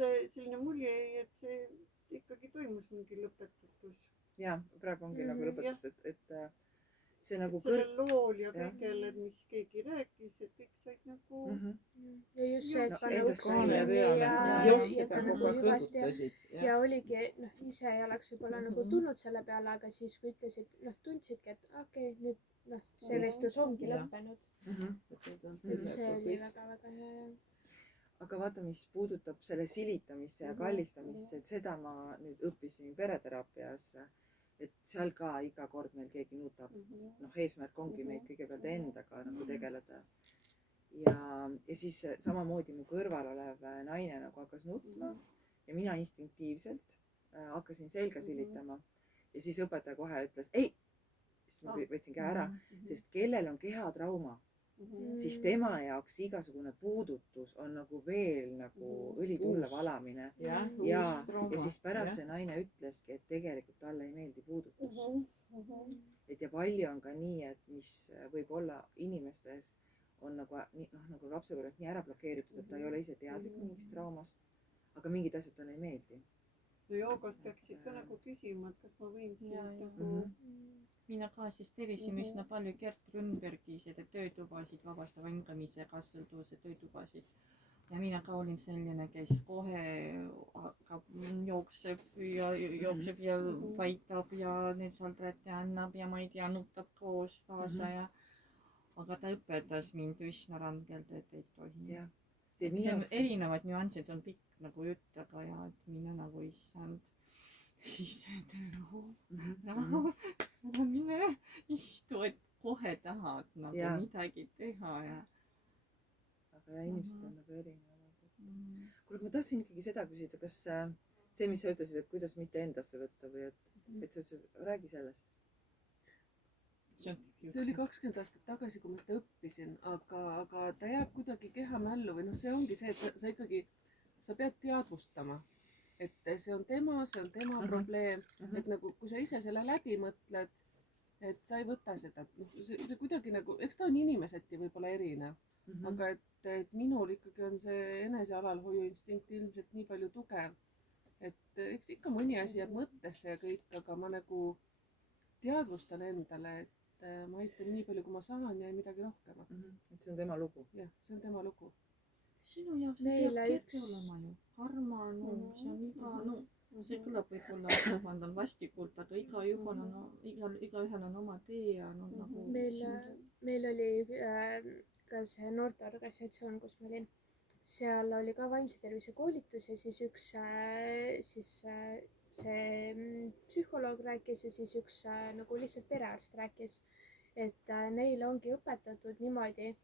see selline mulje jäi, et see ikkagi toimus mingi lõpetatus. Ja, praegu ongi nagu lõpetus, et see nagu sellel lool ja kõigel, et mis keegi rääkis, et kõik said nagu ja just see, et pane endast uks kinni kinni ja ta nagu hüvasti ja oligi, ise ei oleks võib-olla nagu tulnud selle peale, aga siis kui ütlesid, tundsidki, et okei, nüüd see vestlus ongi lõppenud. See oli väga-väga hea. Aga vaata, mis puudutab selle silitamisse ja kallistamisse, et seda ma nüüd õppisin pereteraapias, et seal ka iga kord meil keegi nutab. Eesmärk ongi meid kõigepealt endaga nagu tegeleda. Ja siis samamoodi mu kõrval olev naine nagu hakkas nutma ja mina instinktiivselt hakkasin selga silitama. Ja siis õpetaja kohe ütles, ei, siis ma võtsin käe ära, sest kellel on kehatrauma, siis tema jaoks igasugune puudutus on nagu veel nagu õlitulle valamine. Ja siis pärast see naine ütleski, et tegelikult talle ei meeldi puudutus. Et ja palju on ka nii, et mis võib olla inimestes on nagu lapsepõlves nii ära blokeeritud, et ta ei ole ise teadlik mingist traumast, aga mingid asjad talle ei meeldi. No joogas peaksid ka nagu küsima, et kas ma võin sind nagu... Mina ka assisteerisin üsna palju Gert Grünbergi seda töötubasid, vabastava hingamise kasvõlduse töötubasid. Ja mina ka olin selline, kes kohe jookseb ja vaitab ja need saldrati annab ja ma ei tea, nutab koos kaasa ja aga ta õpetas mind üsna rangelt, et ei tohi. See on erinevad nüansid, see on pikk nagu jutt, aga ja, et mina nagu issand. Siis rahu, mine istu, et kohe tahad nagu midagi teha ja. Aga ja inimesed on nagu erinevad. Kuule, ma tahtsin ikkagi seda küsida, kas see, mis sa ütlesid, et kuidas mitte endasse võtta või et sa räägi sellest? See oli 20 aastat tagasi, kui ma seda õppisin, aga ta jääb kuidagi kehamällu või see ongi see, et sa ikkagi, sa pead teadvustama. Et see on tema probleem, et nagu kui sa ise selle läbi mõtled, et sa ei võta seda, see kuidagi nagu, eks ta on inimeseti võib-olla erinev, aga et minul ikkagi on see enesealalhoiu instinkt ilmselt nii palju tugev, et eks ikka mõni asi jääb mõttesse ja kõik, aga ma nagu teadvustan endale, et ma aitan nii palju, kui ma saan ja midagi rohkemat. Et see on tema lugu. Jah, see on tema lugu. Sinu jaoks see peab kerge olema ju. Karma, see on iga, see kõlab võib-olla, vabandan vastikult, aga igaühel on oma tee ja nagu... Meil oli ka see noorteorganisatsioon, kus ma olin, seal oli ka vaimse tervise koolitus ja siis üks see psühholoog rääkis ja siis üks nagu lihtsalt perearst rääkis, et neile ongi õpetatud niimoodi,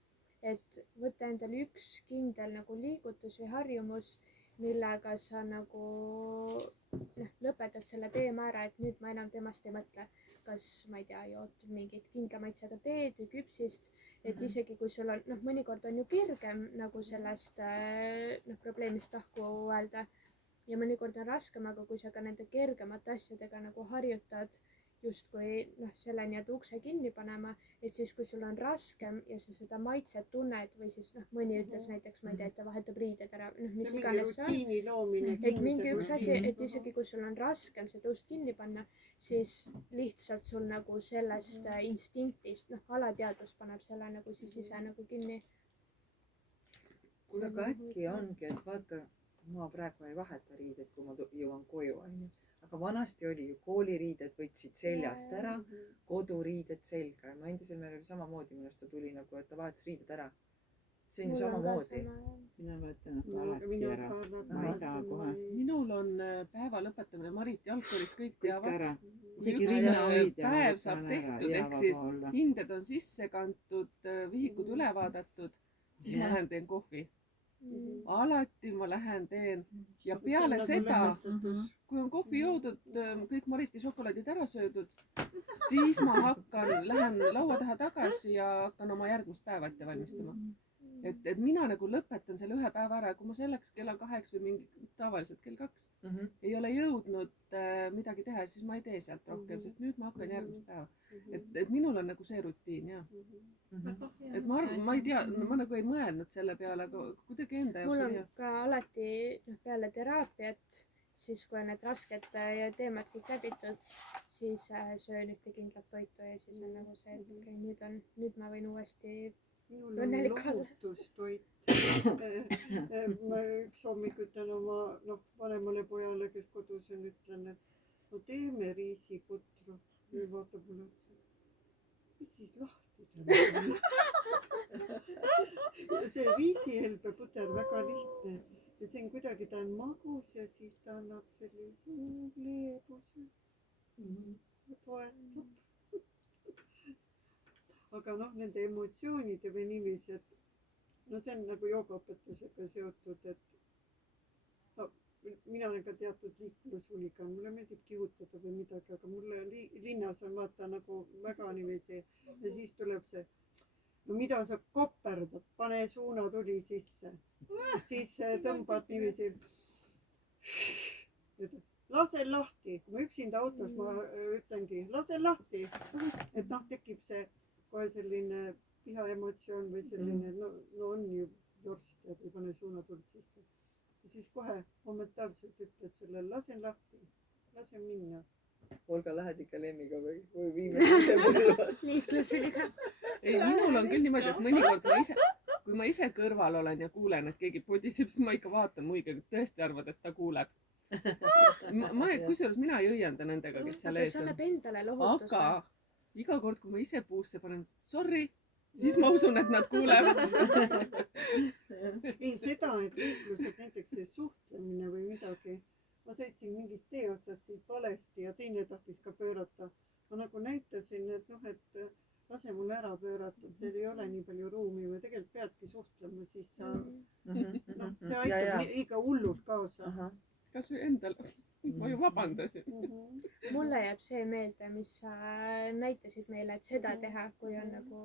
et võtta endale üks kindel nagu liigutus või harjumus, millega sa nagu lõpetad selle teema ära, et nüüd ma enam temast ei mõtle. Kas, ma ei tea, jood mingit kindla maitsega teed või küpsist, et isegi kui sul on, mõnikord on ju kergem nagu sellest probleemist lahku öelda ja mõnikord on raskem, aga kui sa ka nende kergemate asjadega nagu harjutad justkui selle nii-öelda ukse kinni panema, et siis kui sul on raskem ja sa seda maitset tunned või siis mõni ütles näiteks, ma ei tea, et ta vahetab riided ära, mis iganes see on, et mingi üks asi, et isegi kui sul on raskem seda ust kinni panna, siis lihtsalt sul nagu sellest instinktist, alateadvus paneb selle nagu siis ise nagu kinni. Kuule, aga äkki ongi, et vaata, ma praegu ei vaheta riided, kui ma jõuan koju, aga vanasti oli ju kooliriided võtsid seljast ära, koduriided selga ja ma endisel meil oli samamoodi, minust ta tuli nagu, et ta vahetas riided ära. See on ju samamoodi. Mina võtan alati ära, ma ei saa kohe. Minul on päeva lõpetamine, Marit jalgkoolis kõik teavad. Päev saab tehtud, ehk siis hinded on sisse kantud, vihikud üle vaadatud, siis ma lähen teen kohvi. Alati ma lähen teen ja peale seda, kui on kohvi joodud, kõik Mariti šokolaadid ära söödud, siis ma lähen laua taha tagasi ja hakkan oma järgmist päeva ette valmistama. et mina nagu lõpetan selle ühe päeva ära, kui ma selleks kella 8 või mingi tavaliselt kell 2 ei ole jõudnud midagi teha, siis ma ei tee sealt rohkem, sest nüüd ma hakkan järgmist päeva. Et minul on nagu see rutiin, jah. Et ma ei tea, ma nagu ei mõelnud selle peale, aga kuidagi enda jaoks mul on on hea. ka alati peale teraapiat, siis kui on need rasked teemad kõik läbitud, siis söön ühte kindlat toitu ja siis on nagu see, et okei, nüüd ma võin uuesti minul on õnnelik olla. lohutustoit. Ma üks hommik ütlen oma vanemale pojale, kes kodus on, ütlen, et no teeme riisiputru. Nüüd vaatab mulle otsa. Mis siis lahti teeme? See riisihelbeputer väga lihtne. Ja see on kuidagi, ta on magus ja siis ta annab sellise leebuse. Toetab. Aga nende emotsioonide või niiviisi, et see on nagu joogaõpetusega seotud, et mina olen ka teatud liiklushuligan, mulle meeldib kihutada või midagi, aga mulle linnas on vaata nagu väga niiviisi ja siis tuleb see, mida sa koperdad, pane suunatuli sisse, siis tõmbad niiviisi, lase lahti, kui ma üksinda autos ma ütlengi, lase lahti, et tekib see kohe selline vihaemotsioon või selline, no on ju jorst ja ei pane suunatuld sisse. Ja siis kohe momentaarselt ütled selle, lasen lahti, lasen minna. Olga, lähed ikka lemmiga või viimase põlvas? liiklushuligan. Ei, minul on küll niimoodi, et mõnikord kui ma ise kõrval olen ja kuulen, et keegi podiseb, siis ma ikka vaatan muiga, et tõesti arvad, et ta kuuleb. Kusjuures mina ei õienda nendega, kes seal ees see on. annab endale lohutuse. Aga iga kord, kui ma ise puusse panen, sorry, siis ma usun, et nad kuulevad. Ei seda, et liikluses näiteks see suhtlemine või midagi. Ma sõitsin mingist tee otsast siit valesti ja teine tahtis ka pöörata. Ma nagu näitasin, et lase mul ära pöörata, seal ei ole nii palju ruumi või tegelikult peadki suhtlema, siis sa, see aitab iga hullult kaasa. Kas või endale? Ma ju vabandasin. Mulle jääb see meelde, mis sa näitasid meile, et seda teha, kui on nagu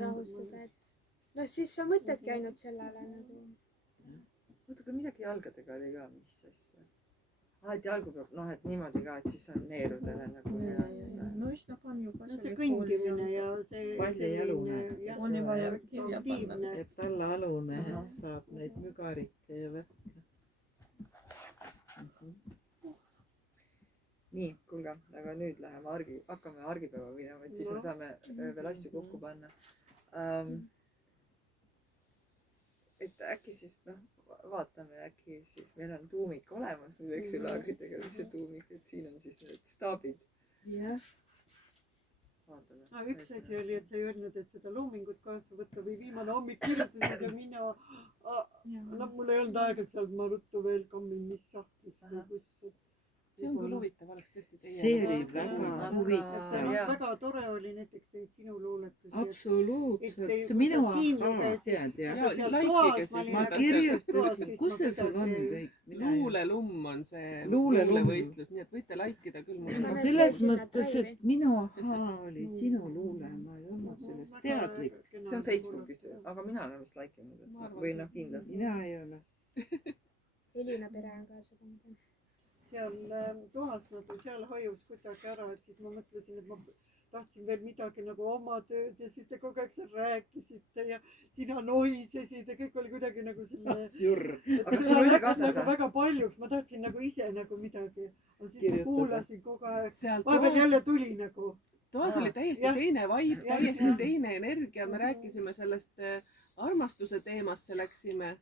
rahustada, et siis sa mõtledki ainult sellele nagu. Oota, aga midagi jalgadega oli ka, mis asja? Et jalgu peab, et niimoodi ka, et siis on neerudele nagu no üsna pan juba. See kõndimine ja see pallijalune. Oli vaja kirja panna. Et alla-alune saab neid mügarikke ja värke. Nii, kuulge, aga nüüd läheme hakkame argipäeva minema, et siis me saame veel asju kokku panna. Et äkki siis, vaatame, äkki siis meil on tuumik olemas nüüd Exi-laagritega, mis see tuumik, et siin on siis need staabid. Jah. Vaatame. Üks asi oli, et sa ei öelnud, et seda loomingut kaasa võtta või viimane hommik kirjutasid ja mina, mul ei olnud aega seal, ma ruttu veel kammin, mis sahtlist või kus. See on küll huvitav, oleks tõesti teie. See oli väga huvitav. Väga tore oli näiteks neid sinu luuletusi. Absoluutselt. See minu tead, jah. Ma kirjutasin, kus see sul on kõik? Luulelumm on see luulevõistlus, nii et võite laikida küll. Selles mõttes, et minu oli sinu luule, ma ei olnud sellest teadlik. See on Facebookis, aga mina olen vist laikinud. Või kindlalt. Mina ei ole. Elina pere on ka seda mõte. Seal toas nagu seal hajus kuidagi ära, et siis ma mõtlesin, et ma tahtsin veel midagi nagu oma tööd ja siis te kogu aeg seal rääkisite ja sina nohisesid ja kõik oli kuidagi nagu selline. Jurr. Aga sul oli kaasas nagu väga paljuks, ma tahtsin nagu ise nagu midagi. Siis kuulasin kogu aeg. Vahepeal jälle tuli nagu. Toas oli täiesti teine vaid, täiesti teine energia. Me rääkisime sellest armastuse teemast, läksime.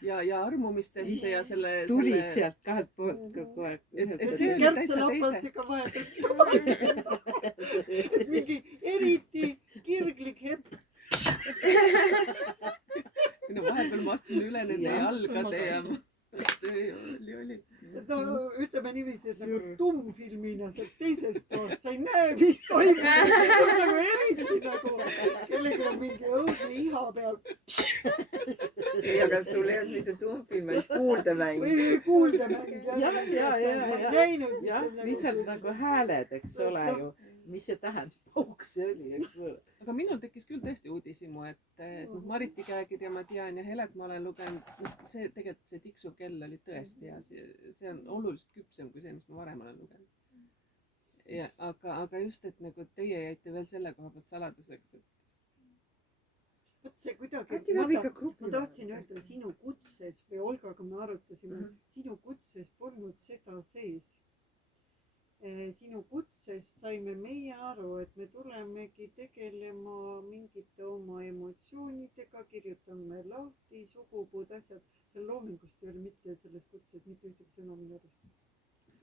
Ja armumistesse ja selle... Tuli sealt kahelt poolt kogu aeg. See oli täitsa teise. Mingi eriti kirglik hetk. Vahepeal ma astsin üle nende jalgade ja see oli. No ütleme niiviisi, et nagu tummfilmina sealt teisest poolt, sa ei näe, mis toimub. See on nagu eriti nagu, kellegi on mingi õudne iha peal. Ei, aga sul ei olnud mitte tummfilm, vaid kuuldemäng. Või kuuldemäng. Jah, lihtsalt nagu hääled, eks ole ju. Mis see tähendab? See oli, eks ole. aga minul tekkis küll tõesti uudishimu, et noh, Mariti käekirja ma tean ja Helet ma olen lugenud, noh see tegelikult see Tiksuv kell oli tõesti ja see on oluliselt küpsem kui see, mis ma varem olen lugenud. Ja, aga just, et nagu teie jäite veel selle koha pealt saladuseks, et vot see kuidagi, ma tahtsin öelda, sinu kutses või Olgaga me arutasime, sinu kutses polnud seda sees. Sinu kutsest saime meie aru, et me tulemegi tegelema mingite oma emotsioonidega, kirjutame lahti, sugupuud, asjad. Seal loomingust ei ole mitte selles kutses mitte ühtegi sõna minu arust.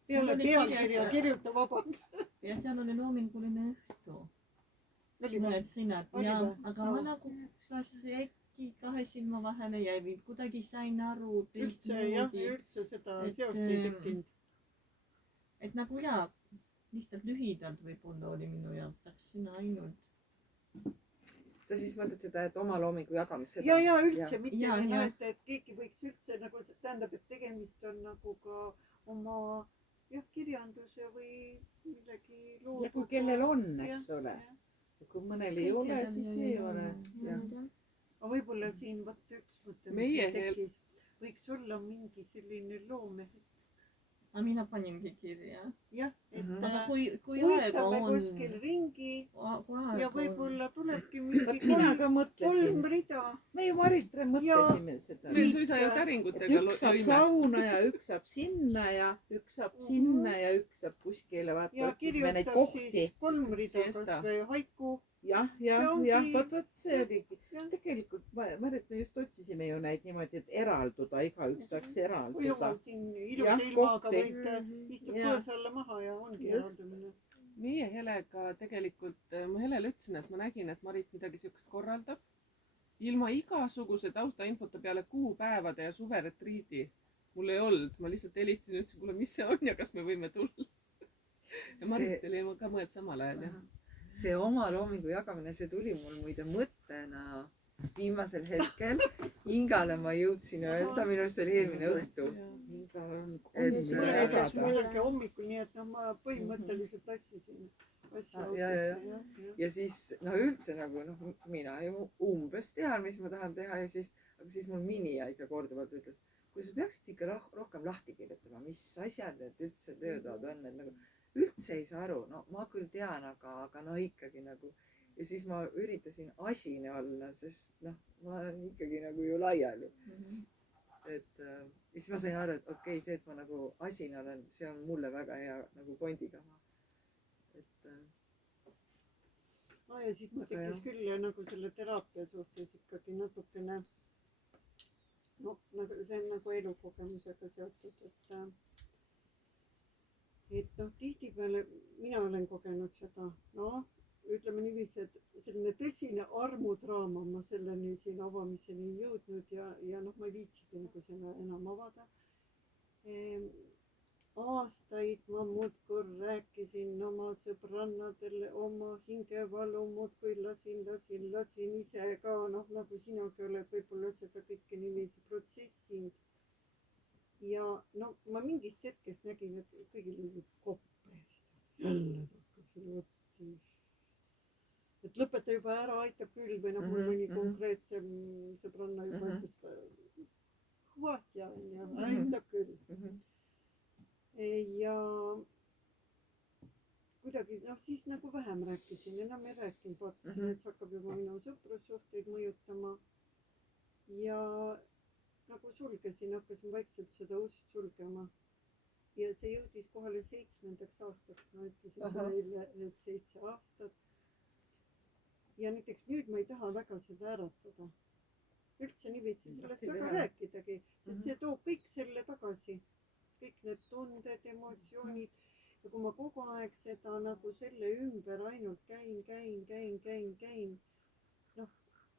Peale pealkirja kirjuta vabaks. Ja seal oli loominguline õhtu. Mõned sõnad, aga ma nagu äkki kahe silma vahele jäi või kuidagi sain aru teistmoodi. Üldse seda seost ei tekkinud. Et nagu lihtsalt lühidalt võib-olla oli minu jaoks läks sinna ainult. Sa siis mõtled seda, et oma loomingu jagamist seda? Ja üldse mitte, et keegi võiks üldse nagu, tähendab, et tegemist on nagu ka oma kirjanduse või millegi looduga. Ja kui kellel on, eks ole. Kui mõnel ei ole, siis ei ole. Aga võib-olla siin võtta üks mõte, mis tekkis. Võiks olla mingi selline loomehetk. Aga mina paningi kirja. Jah, et huvitame kuskil ringi ja võib-olla tulebki mingi 3 rida. Me ju Maritre mõtlesime seda. Me suisa ju täringutega üks saab sauna ja üks saab sinna ja üks saab sinna ja üks saab kuskile. Ja kirjutab siis 3 rida kas või haiku. Jah, vot see oligi. Tegelikult Marit, me just otsisime ju neid niimoodi, et eralduda, igaüks saaks eralduda. Jumal siin ilusa ilmaga võite istub põõsa alla maha ja ongi eraldumine. Meie Helega tegelikult, ma Helele ütlesin, et ma nägin, et Marit midagi siukest korraldab. Ilma igasuguse taustainfota peale kuupäevade ja suveretriidi mul ei olnud. Ma lihtsalt helistasin ja ütlesin, kuule, mis see on ja kas me võime tulla. Ja Marit oli ka mõeld samal ajal, jah. See oma loomingu jagamine, see tuli mul muide mõttena viimasel hetkel. Ingale ma jõudsin öelda, minu arust oli eelmine õhtu. Mul ongi hommikul, nii et ma põhimõtteliselt tassisin. Ja siis üldse nagu mina ju umbes tean, mis ma tahan teha ja siis mul Minija ikka korduvalt ütles, kui sa peaksid ikka rohkem lahti kirjutama, mis asjad need üldse töötoad on, et nagu üldse ei saa aru, no ma küll tean, aga no ikkagi nagu ja siis ma üritasin asine olla, sest ma olen ikkagi nagu ju laiali. Et siis ma sain aru, et okei, see, et ma nagu asine olen, see on mulle väga hea nagu kondikama. Ja siis ma tekkis küll nagu selle teraapia suhtes ikkagi natukene see on nagu elukogemusega seotud, et tihtipeale mina olen kogenud seda, ütleme niiviisi, et selline tõsine armudraama ma selleni siin avamiseni ei jõudnud ja ma ei viitsigi nagu selle enam avada. Aastaid ma muudkui rääkisin oma sõbrannadele oma hingevalu, muudkui lasin ise ka, nagu sinagi oled võib-olla seda kõike niiviisi protsessinud. Ja ma mingist hetkest nägin, et kõigil oli koppe jälle takkab selle võtti. Et lõpeta juba ära, aitab küll või mul mõni konkreetsem sõbranna juba ütles hvaatja ja aitab küll. Ja kuidagi siis nagu vähem rääkisin, enam ei rääkinud, vaatasin, et see hakkab juba minu sõprussuhteid mõjutama ja nagu sulgesin, hakkasin vaikselt seda ust sulgema ja see jõudis kohale 7. aastaks, ma ütlesin neile, et 7 aastat ja näiteks nüüd ma ei taha väga seda äratada üldse niiviisi sellest väga rääkidagi, sest see toob kõik selle tagasi, kõik need tunded, emotsioonid ja kui ma kogu aeg seda nagu selle ümber ainult käin,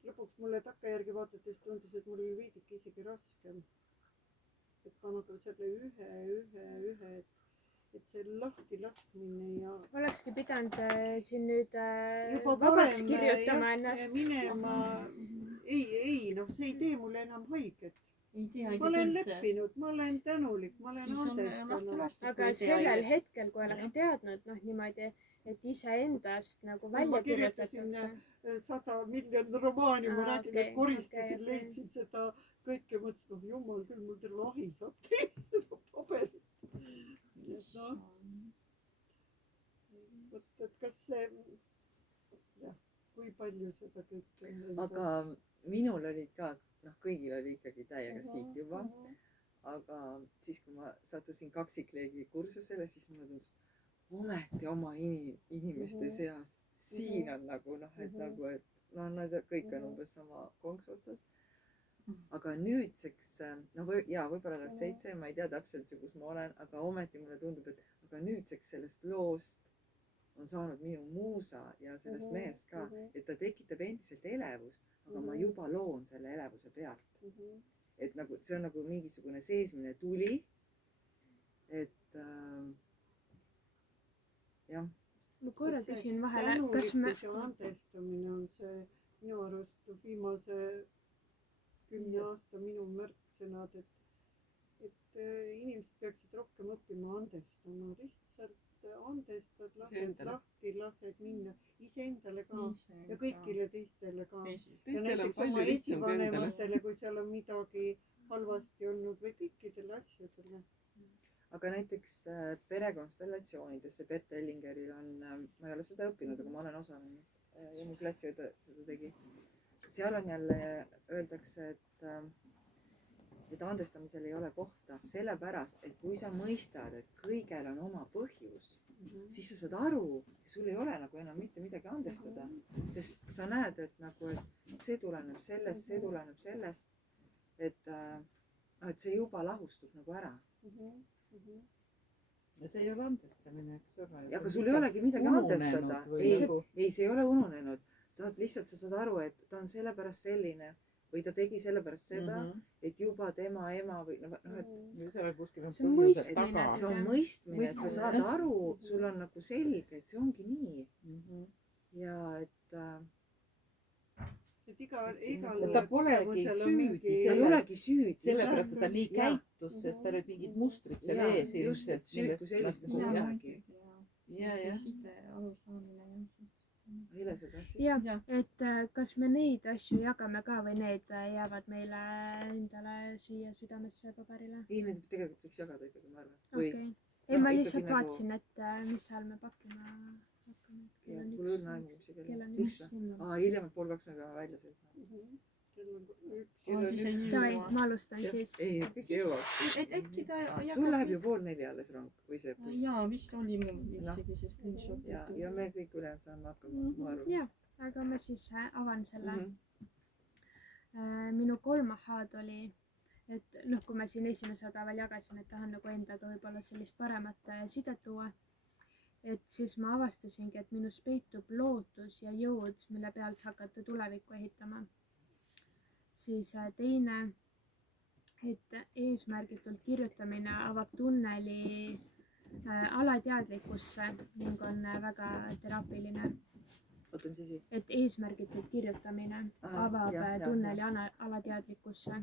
lõpuks mulle takkajärgi vaadates tundus, et mul oli veidike isegi raskem. Et ka nagu selle ühe, et see lahti laskmine ja... Olekski pidanud siin nüüd vabaks kirjutama ennast. Minema, ei, see ei tee mulle enam haiget. ei tea ma olen leppinud , ma olen tänulik , ma olen siis on lahti andestanud . lastud . aga sellel hetkel , kui oleks teadnud noh , niimoodi , et iseendast nagu ma välja kirjutasin kirjutatakse . 100 miljonit romaani , ma räägin , okei, et koristasin okei, okei. leidsin seda kõike , mõtlesin , oh jumal küll , mul terve ahi saab täis seda paberit . nii et noh , vot , et kas see , jah , kui palju seda kõike . aga minul oli ka , noh , kõigil oli ikkagi täiega siit juba , aga siis , kui ma sattusin kaksikleegi kursusele , siis mulle tundus , ometi oma inimeste seas , siin on nagu noh , et nagu , et no nad kõik on umbes sama konks otsas . aga nüüdseks , no jaa , võib-olla läheb 7 , ma ei tea täpselt ju , kus ma olen , aga ometi mulle tundub , et aga nüüdseks sellest loost on saanud minu muusa ja sellest mehest ka , et ta tekitab endiselt elevust , aga ma juba loon selle elevuse pealt . et nagu see on nagu mingisugune seesmine tuli . et jah . ma korra küsin vahele , kas me , tänulikkus ja andestamine on see minu arust viimase 10 aasta minu märksõnad , et inimesed peaksid rohkem õppima andestama , lihtsalt andestad , lased Iseendale. lahti , lased minna iseendale ka ja kõigile teistele ka . ja teistel on näiteks palju oma lihtsam kui endale . esivanematele , kui seal on midagi halvasti olnud või kõikidele asjadele . aga näiteks perekonstellatsioonides , see Bert Hellingeril on , ma ei ole seda õppinud , aga ma olen osalenud ja mu klassiõde seda tegi . seal on jälle , öeldakse , et andestamisel ei ole kohta , sellepärast , et kui sa mõistad , et kõigel on oma põhjus , siis sa saad aru , sul ei ole nagu enam mitte midagi andestada , sest sa näed , et nagu , et see tuleneb sellest , see tuleneb sellest , et see juba lahustub nagu ära . ja see ei ole andestamine , eks ole . aga sul ei olegi midagi andestada . ei , see ei ole ununenud . sa saad aru , et ta on sellepärast selline või ta tegi sellepärast seda , et juba tema ema või noh , et seal on kuskil on See on põhjused mõistmine. taga . see on mõistmine , et sa saad aru , sul on nagu selge , et see ongi nii . ja et et igal ta polegi süüdi ta ei selles , olegi süüdi . sellepärast , et ta nii Jaa. käitus , sest tal olid mingid mustrid seal Jaa, ees just, ilmselt , et süüd kui sellist nagu ei jah . olegi. Ja, ja. side arusaamine ja see . Eile sa tahtsid ? jah , jah , et kas me neid asju jagame ka või need jäävad meile endale siia südamesse paberile ? ei , need tegelikult võiks jagada ikkagi , ma arvan . okei või okay. , ei ma ikkagi lihtsalt nagu- vaatasin , et mis seal me pakkima hakkame . ja mul õrna aimu , mis see kell kell on . on üks üks või ? aa , hiljemalt 1:30 me peame välja sõitma . siis ei Davai , jõua . ma alustan siis . ei , kõik jõuaks . et äkki ta sul läheb ju 3:30 alles rong või see buss . jaa , vist oli mul Noh. isegi see screenshot . ja me kõik ülejäänud saame hakkama , ma arvan . jah , aga ma siis avan selle . Mhm. minu 3 ahhaad oli , et noh , kui ma siin esimesel päeval jagasin , et tahan nagu endaga võib-olla sellist paremat sidet tuua , et siis ma avastasingi , et minus peitub lootus ja jõud , mille pealt hakata tulevikku ehitama . siis teine , et eesmärgitult kirjutamine avab tunneli alateadlikkusse ning on väga teraapiline . oota , mis asi ? et eesmärgitult kirjutamine Ahah, avab jah, jah, tunneli alateadlikkusse .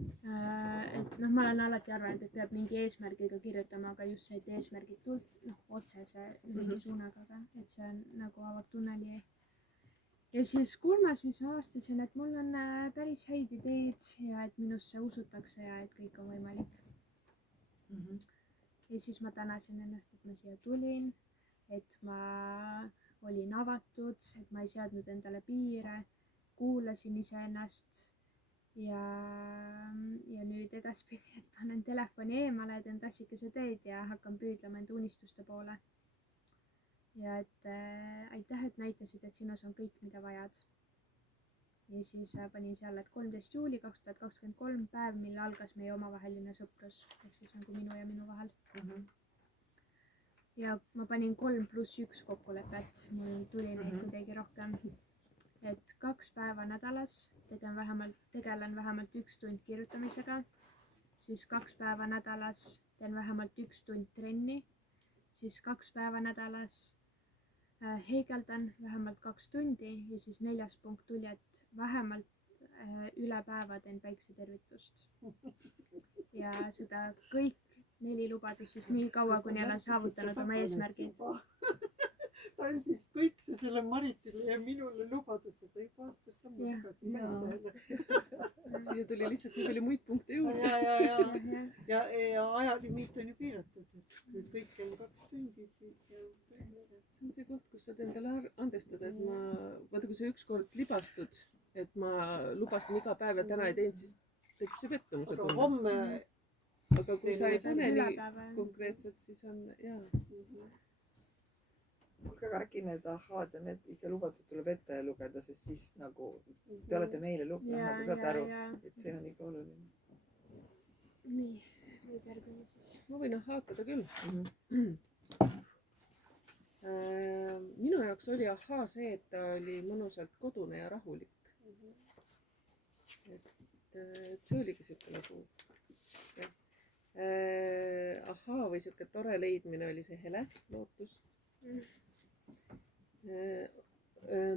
et noh , ma olen alati arvanud , et peab mingi eesmärgiga kirjutama , aga just see , et eesmärgitult noh , otsese mingi suunaga , et see on nagu avab tunneli . ja siis 3., mis ma avastasin , et mul on päris häid ideid ja et minusse usutakse ja et kõik on võimalik . ja siis ma tänasin ennast , et ma siia tulin , et ma olin avatud , et ma ei seadnud endale piire , kuulasin iseennast ja nüüd edaspidi , et panen telefoni eemale , teen tassikese teed ja hakkan püüdlema enda unistuste poole . ja et aitäh , et näitasid , et sinus on kõik , mida vajad . ja siis panin seal , et 13. juuli 2023 päev , mil algas meie omavaheline sõprus ehk siis nagu minu ja minu vahel . ja ma panin 3+1 kokkulepet , mul tuli neid kuidagi rohkem . et 2 päeva nädalas tegelen vähemalt 1 tund kirjutamisega , siis 2 päeva nädalas teen vähemalt 1 tund trenni , siis 2 päeva nädalas heegeldan vähemalt 2 tundi ja siis 4. punkt tuli , et vähemalt üle päeva teen päiksetervitust. Ja seda kõik 4 lubadust siis nii kaua, kuni olen saavutanud oma eesmärgid. ta andis kõik su selle Maritile ja minule lubadused, ei vaata sammu tagasi jälle. siia tuli lihtsalt nii palju muid punkte juurde. ja ajalimiit on ju piiratud, et kui kõik on 2 tundi, siis see on see koht, kus saad endale andestada, et vaata, kui sa ükskord libastud, et ma lubasin iga päev ja täna ei teinud, siis tekib see pettumuse aga tunne. homme Aga kui sa ei pane üle nii päeva, jah. konkreetselt, siis on jaa. aga äkki need ahhaad ja need ikka lubadused tuleb ette lugeda, sest siis nagu te olete meile nagu saate aru, et see on ikka oluline. nii, nüüd järgmine siis. Ma võin ahhaatada küll. Minu jaoks oli ahhaa see, et ta oli mõnusalt kodune ja rahulik. Et see oligi siuke nagu ahhaa või siuke tore leidmine oli see hele lootus.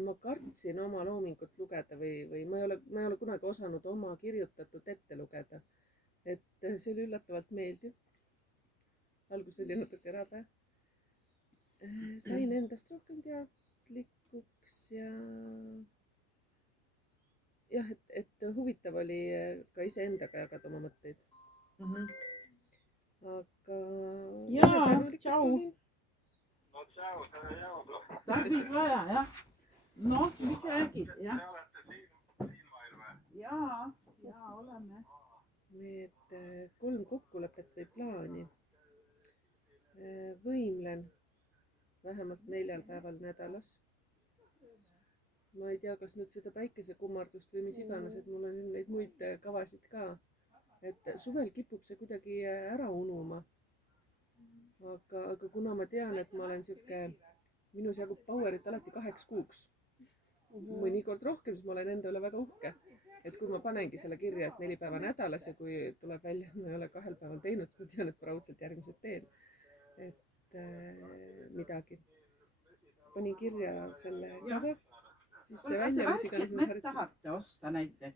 Ma kartsin oma loomingut lugeda või ma ei ole kunagi osanud oma kirjutatud ette lugeda. Et see oli üllatavalt meeldiv. Algus oli natuke rabe. Sain endast rohkem teadlikuks ja jah, et huvitav oli ka iseendaga jagada oma mõtteid. Aga jaa, tšau. No tšau, tere jõudnud. Tarvis vaja, jah. Noh, mis räägid, jah? Te olete siin või? Jaa, oleme. Need 3 kokkulepet või plaani võimlen vähemalt 4 päeval nädalas. Ma ei tea, kas nüüd seda päikesekummardust või mis iganes, et mul on neid muid kavasid ka. Et suvel kipub see kuidagi ära unuma. Aga kuna ma tean, et ma olen siuke, minus jagub powerit alati 2 kuuks. Mõnikord rohkem, siis ma olen enda üle väga uhke. Et kui ma panengi selle kirja, et 4 päeva nädalas ja kui tuleb välja, et ma ei ole 2 päeval teinud, siis ma tean, et raudselt järgmised teen. Et midagi. Panin kirja selle kava, siis see välja, mis iganes on tahate osta näiteks?